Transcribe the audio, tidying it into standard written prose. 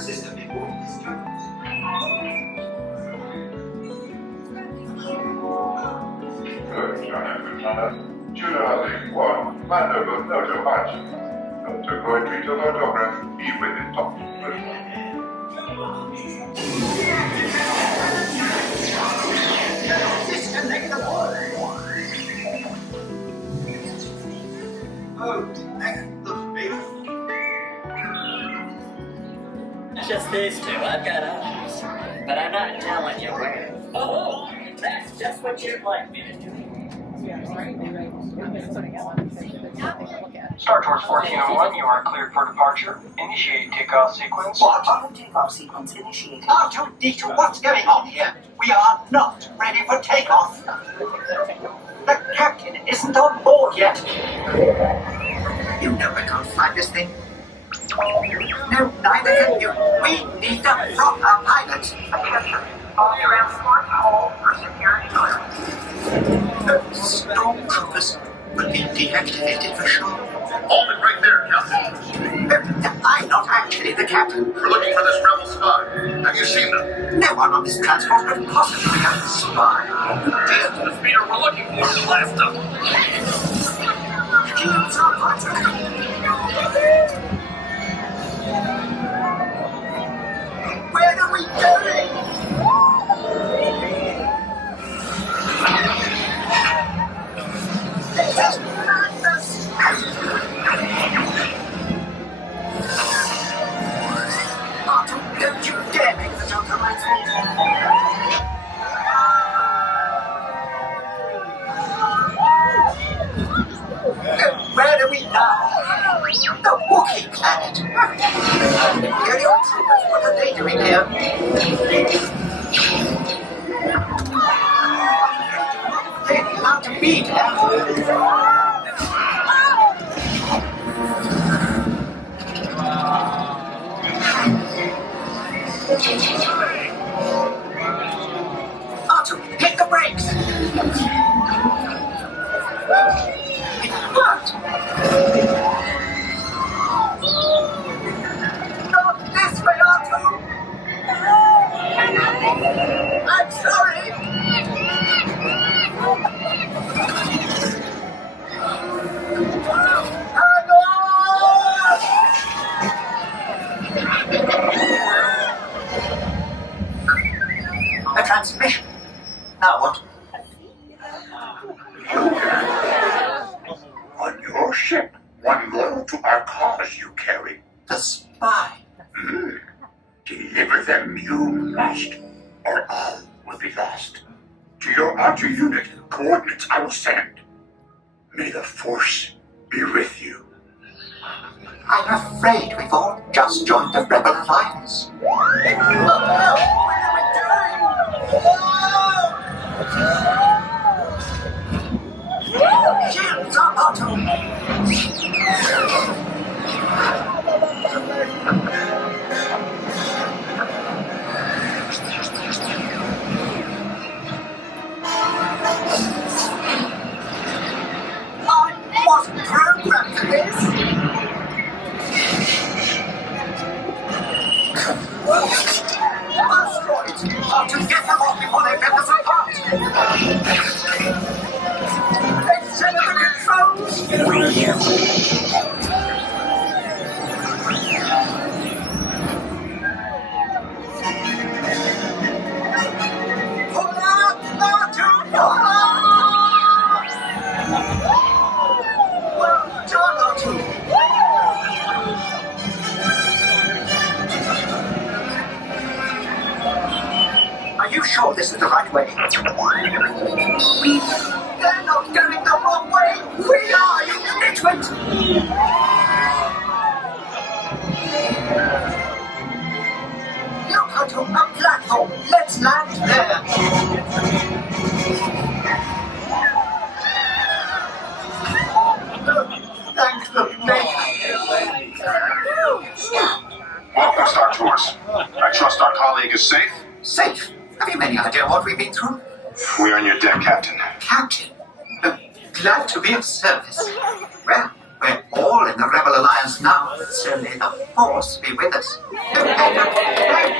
system before this comes. Generally, one man of no much. Dr. Poetry to photograph, be with it, Dr. Disconnect the wire. Oh, connect the field. Just these two, I've got others. But I'm not telling you where. Oh, that's just what you'd like me to do. Star Tours 1401, you are cleared for departure. Initiate takeoff sequence. What? Takeoff sequence initiated. R2-D2, what's going on here? We are not ready for takeoff. The captain isn't on board yet. You know I can't fly this thing. No, neither can you. We need a proper pilot. Attention. All transport hold for security clearance. The stormtroopers will be deactivated for sure. Hold it right there, Captain. I'm not actually the captain. We're looking for this rebel spy. Have you seen them? No one on this transport could possibly be a spy. The speeder we're looking for is blast them. Shields are hot. Where are we going? This is madness! Arthur, don't you dare make the jump on my Where are we now? The Wookiee planet. Your troopers, what are they doing here? They're allowed to be here. Arthur, hit the brakes! It worked! Not this way, Arthur! I'm sorry! Hang on! A transmission. Now what? On your ship, one loyal to our cause you carry. The spy. Deliver them you must, or all will be lost. To your outer unit, coordinates I will send. May the Force be with you. I'm afraid we've all just joined the Rebel Alliance. Shields up, Otto! I wasn't programmed for this! Asteroids! To get them off before they rip us apart! Let's set up the controls! Pull out! Artu! Pull out! Well done, Artu! Are you sure this is the right way? They're not going the wrong way! We are, you nitwit! Look, Otto, a platform! Let's land there! Thank the maker! Welcome, Star Tours. I trust our colleague is safe? Safe? Have you any idea what we've been through? We're on your deck, Captain. Captain? Glad to be of service. Well, we're We're all in the Rebel Alliance now, so may the Force be with us. Thank you.